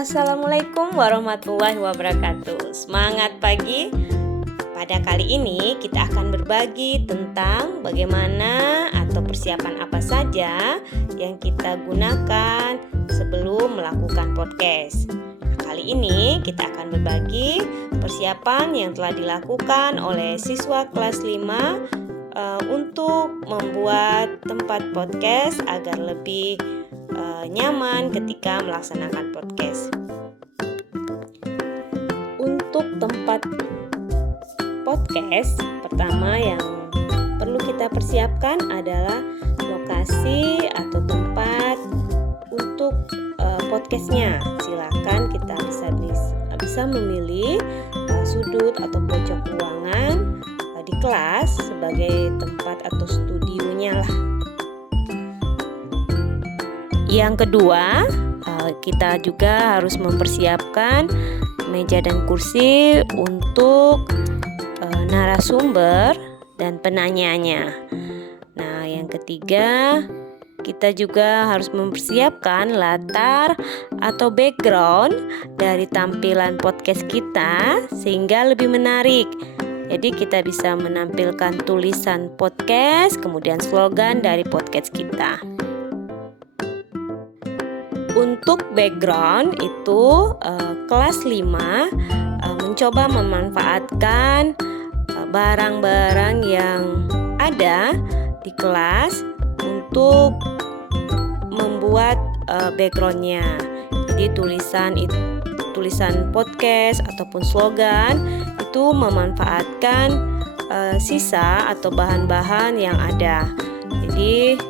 Assalamualaikum warahmatullahi wabarakatuh. Semangat pagi. Pada kali ini kita akan berbagi tentang bagaimana atau persiapan apa saja yang kita gunakan sebelum melakukan podcast. Kali ini kita akan berbagi persiapan yang telah dilakukan oleh siswa kelas 5 untuk membuat tempat podcast agar lebih nyaman ketika melaksanakan podcast. Untuk tempat podcast, pertama yang perlu kita persiapkan adalah lokasi atau tempat untuk podcastnya. Silakan kita bisa memilih sudut atau pojok ruangan di kelas sebagai tempat atau studionya lah. Yang kedua, kita juga harus mempersiapkan meja dan kursi untuk narasumber dan penanyanya. Nah, yang ketiga, kita juga harus mempersiapkan latar atau background dari tampilan podcast kita sehingga lebih menarik. Jadi kita bisa menampilkan tulisan podcast, kemudian slogan dari podcast kita. Untuk background itu kelas 5 mencoba memanfaatkan barang-barang yang ada di kelas untuk membuat backgroundnya. Jadi tulisan podcast ataupun slogan itu memanfaatkan sisa atau bahan-bahan yang ada. Jadi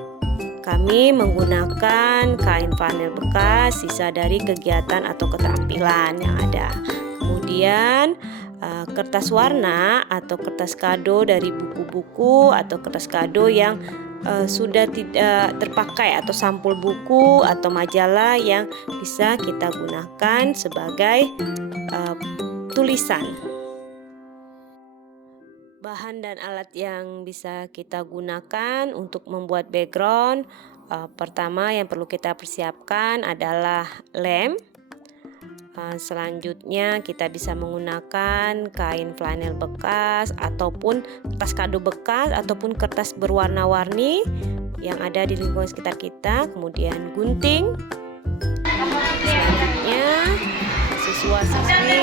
kami menggunakan kain flanel bekas sisa dari kegiatan atau keterampilan yang ada. Kemudian kertas warna atau kertas kado dari buku-buku atau kertas kado yang sudah tidak terpakai atau sampul buku atau majalah yang bisa kita gunakan sebagai tulisan. Bahan dan alat yang bisa kita gunakan untuk membuat background, pertama yang perlu kita persiapkan adalah lem. Selanjutnya kita bisa menggunakan kain flanel bekas ataupun kertas kado bekas ataupun kertas berwarna-warni yang ada di lingkungan sekitar kita. Kemudian gunting. Selanjutnya siswa-siswi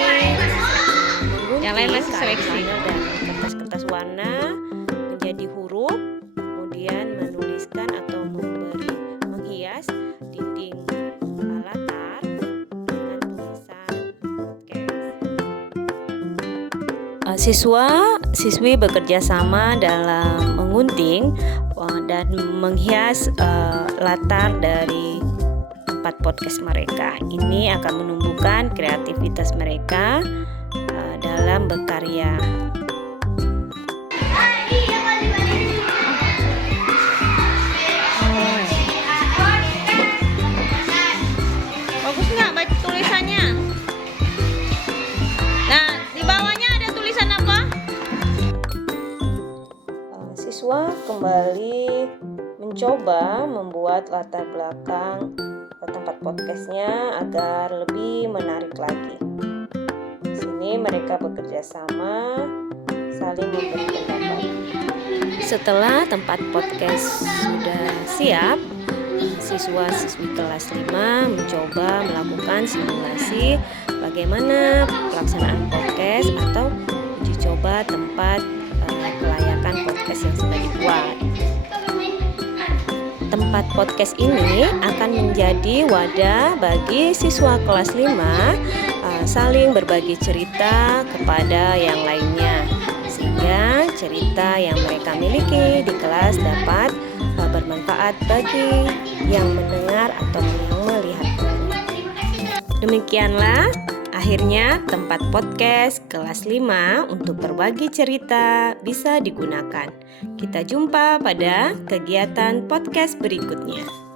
menggunting kain flanel dan kertas warna menjadi huruf, kemudian menuliskan atau menghias dinding latar dengan tulisan podcast. Siswa-siswi bekerja sama dalam mengunting dan menghias latar dari tempat podcast mereka. Ini akan menumbuhkan kreativitas mereka dalam berkarya. Bagus nggak baca tulisannya? Nah, di bawahnya ada tulisan apa? Siswa kembali mencoba membuat latar belakang tempat podcastnya agar lebih menarik lagi. Di sini mereka bekerja sama, saling memberi pendapat. Setelah tempat podcast sudah siap, siswa-siswi kelas 5 mencoba melakukan simulasi bagaimana pelaksanaan podcast atau uji coba tempat kelayakan podcast yang sudah dibuat. Tempat podcast ini akan menjadi wadah bagi siswa kelas 5 saling berbagi cerita kepada yang lainnya, sehingga cerita yang mereka miliki di kelas dapat bermanfaat bagi yang mendengar atau yang melihat. Demikianlah akhirnya tempat podcast kelas 5 untuk berbagi cerita bisa digunakan. Kita jumpa pada kegiatan podcast berikutnya.